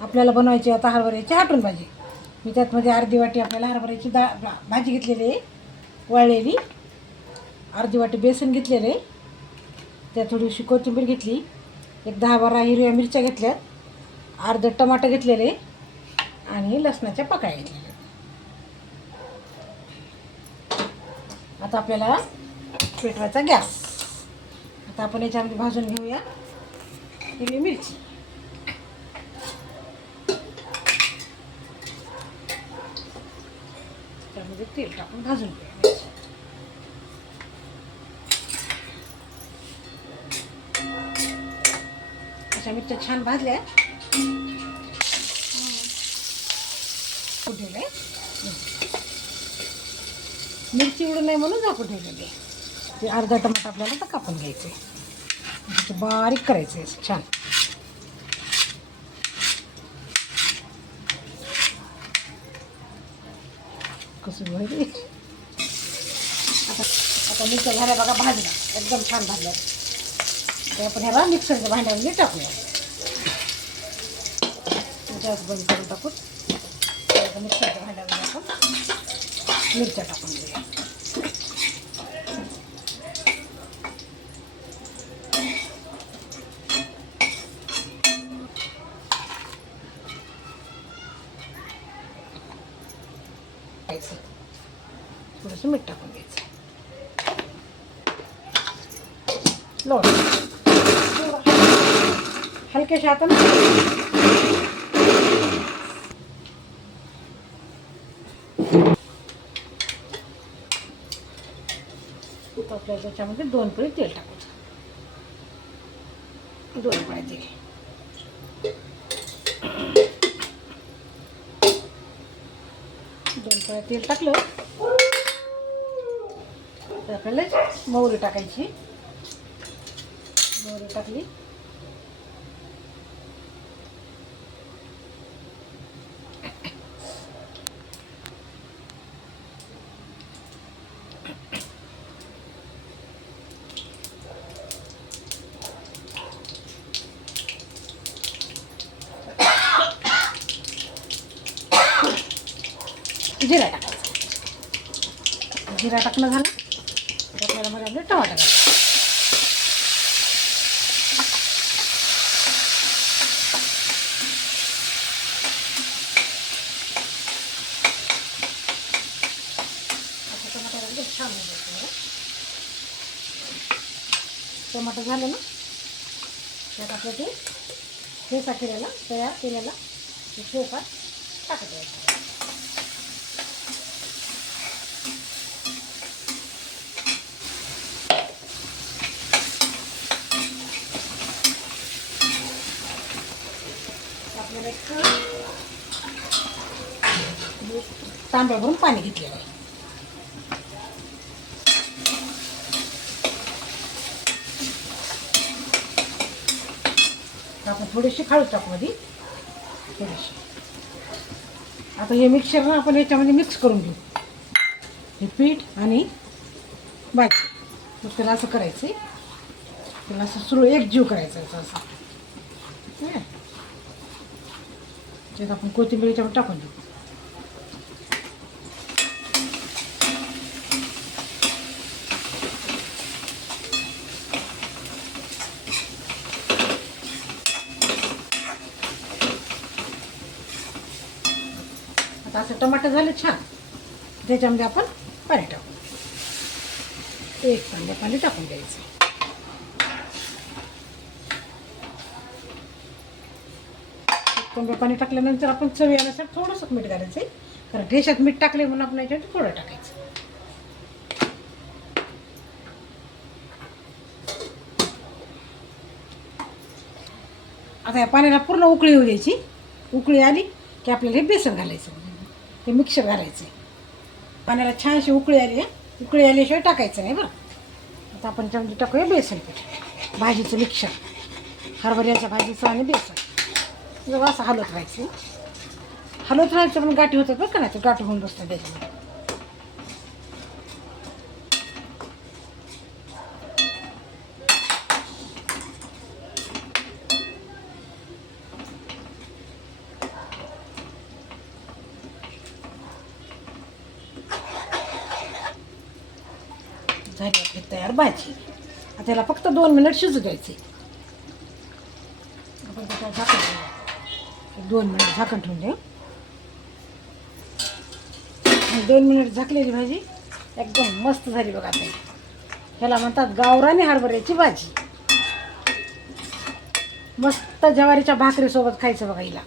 आपल्याला बनवायची आता हरभऱ्याची हाटून भाजी. मी त्यातमध्ये अर्धी वाटी आपल्याला हरभऱ्याची भाजी घेतलेली आहे वाळलेली, अर्धी वाटी बेसन घेतलेलं आहे, त्यात थोडीशी कोथिंबीर घेतली, एक 10-12 हिरव्या मिरच्या घेतल्यात, अर्धं टमाटर घेतलेले आणि लसणाच्या पाकळ्या घेतलेल्या. आता आपल्याला पेटवायचा गॅस. आता आपण याच्यामध्ये भाजून घेऊया हिरवी मिरची. त्यामध्ये तेल टाकून भाजून घेऊया. अशा मिरच्या छान भाजल्या. ठेवलंय मिरची उडू नये म्हणून झाकून ठेवलेली. ते अर्धा टमाटा आपल्याला तर कापून घ्यायचे, बारीक करायचे छान. कसं भाजी आता मिरच्या झाल्या बघा, भाजल्या एकदम छान भाजल्या. तर आपण ह्याला मिक्सरच्या भांड्यामध्ये टाकूया. गॅस बंद करून टाकून मिक्सरच्या भांड्यामध्ये आपण मिरच्या टाकून घेऊया. थोडंसं मीठ टाकून घ्यायचं. लोट हलक्याशा हाताने आपल्याला त्याच्यामध्ये 2 पळी तेल टाकायचं. 2 पळी तेल. दोन पळ्या तेल टाकलं तर आपल्याला मोहरी टाकायची. मोहरी टाकली जिरा टाकायचा. जिरा टाकणं झालं तर आपल्याला मध्ये टमाटा घालायचा. टमाटर छान होतं. टमाटर झालं ना त्यात आपलं ते ठेचा केलेला तयार केलेला ठेचा टाकत द्यायचा. आपल्याला एक तांब्या भरून पाणी घेतलेलं आहे. आपण थोडीशी हळद टाकू मध्ये थोडीशी. आता हे मिक्सर ना आपण याच्यामध्ये मिक्स करून घेऊ. हे पीठ आणि भाजी मग त्याला असं करायचं, त्याला असं सुरू एकजीव करायचं असं. त्यात आपण कोथिंबीर याच्यावर टाकून देऊ. आता असं टमाटर झाले छान. त्याच्यामध्ये आपण पाणी टाकू. 1 तांब्या पाणी टाकून द्यायचं. तांब्या पाणी टाकल्यानंतर आपण चवी आल्यासाठी थोडंसं मीठ घालायचं. कारण ठेच्यात मीठ टाकले म्हणून आपण याच्यात थोडं टाकायचं. आता या पाण्याला पूर्ण उकळी येऊ द्यायची. उकळी आली की आपल्याला हे बेसन घालायचं, हे मिक्सर घालायचं. पाण्याला छानशी उकळी आली. उकळी आल्याशिवाय टाकायचं नाही बरं. आता आपण त्यामध्ये टाकूया बेसन पीठ, भाजीचं मिक्सर, हरभऱ्याच्या भाजीचं आणि बेसन. जवळ असं हलवत राहायचं. हलवत राहायचं पण गाठी होतात बरं का, नाही तर गाठी होऊन बसतात त्याच्यामध्ये. झाली आपली तयार भाजी. आता त्याला फक्त 2 मिनिट शिजू द्यायचे. आपण त्याला झाकण ठेवूया. 2 मिनिट झाकण ठेवून देऊ. 2 मिनिट झाकलेली भाजी एकदम मस्त झाली बघा. आता ह्याला म्हणतात गावरानी हरभऱ्याची भाजी. मस्त ज्वारीच्या भाकरीसोबत खायचं बघा हिला.